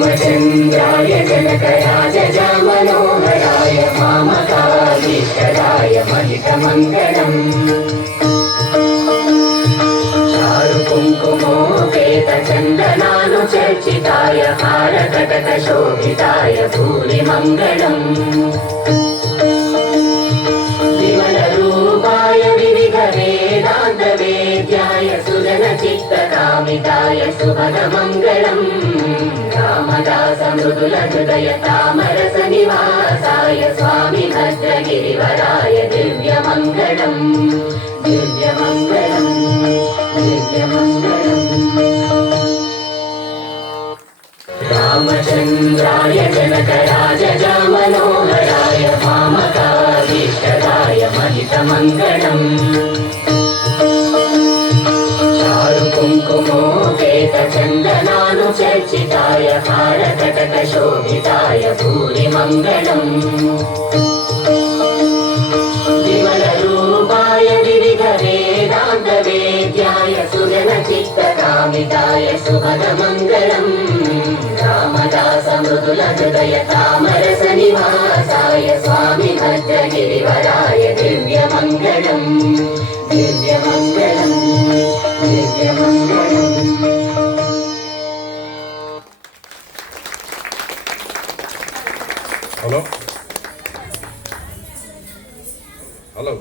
रामचन्द्राय जनकराजमनोहराय मामकाभीष्टदाय महितमङ्गलम् चारुकुङ्कुमोपेतचन्दनानुचर्चिताय हारकटकशोभिताय भूरिमङ्गलम् विमलरूपाय विविधवेदान्तवेद्याय सुजनचित्तकामिताय शुभदमङ्गलम् रामदासमृदुलहृदय तामरसनिवासाय स्वामि भद्रगिरिवराय दिव्यमङ्गलम् दिव्यमङ्गलम् दिव्यमङ्गलम् रामचन्द्राय जनकराजमनोहराय मामकाभीष्टदाय महितमङ्गलम् चारुकुङ्कुमोपेतचन्दनानुचर्चिताय हारकटकशोभिताय भूरिमङ्गलम् विमलरूपाय विविधवेदान्तवेद्याय सुजनचित्तकामिताय शुभदमङ्गलम् रामदासमृदुलहृदय तामरसनिवासाय स्वामि भद्रगिरिवराय दिव्यमङ्गलम् दिव्यमङ्गलम् दिव्यमङ्गलम्। Hello hello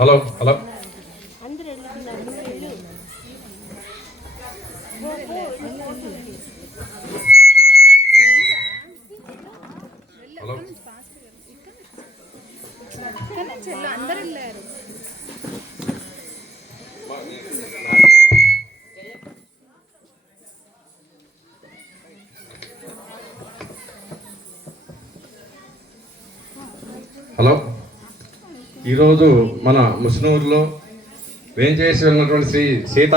hello hello hello అందరూ వెళ్ళారు. హలో ఈరోజు మన ముస్నూరులో వేంచేసి ఉన్నటువంటి శ్రీ సీతా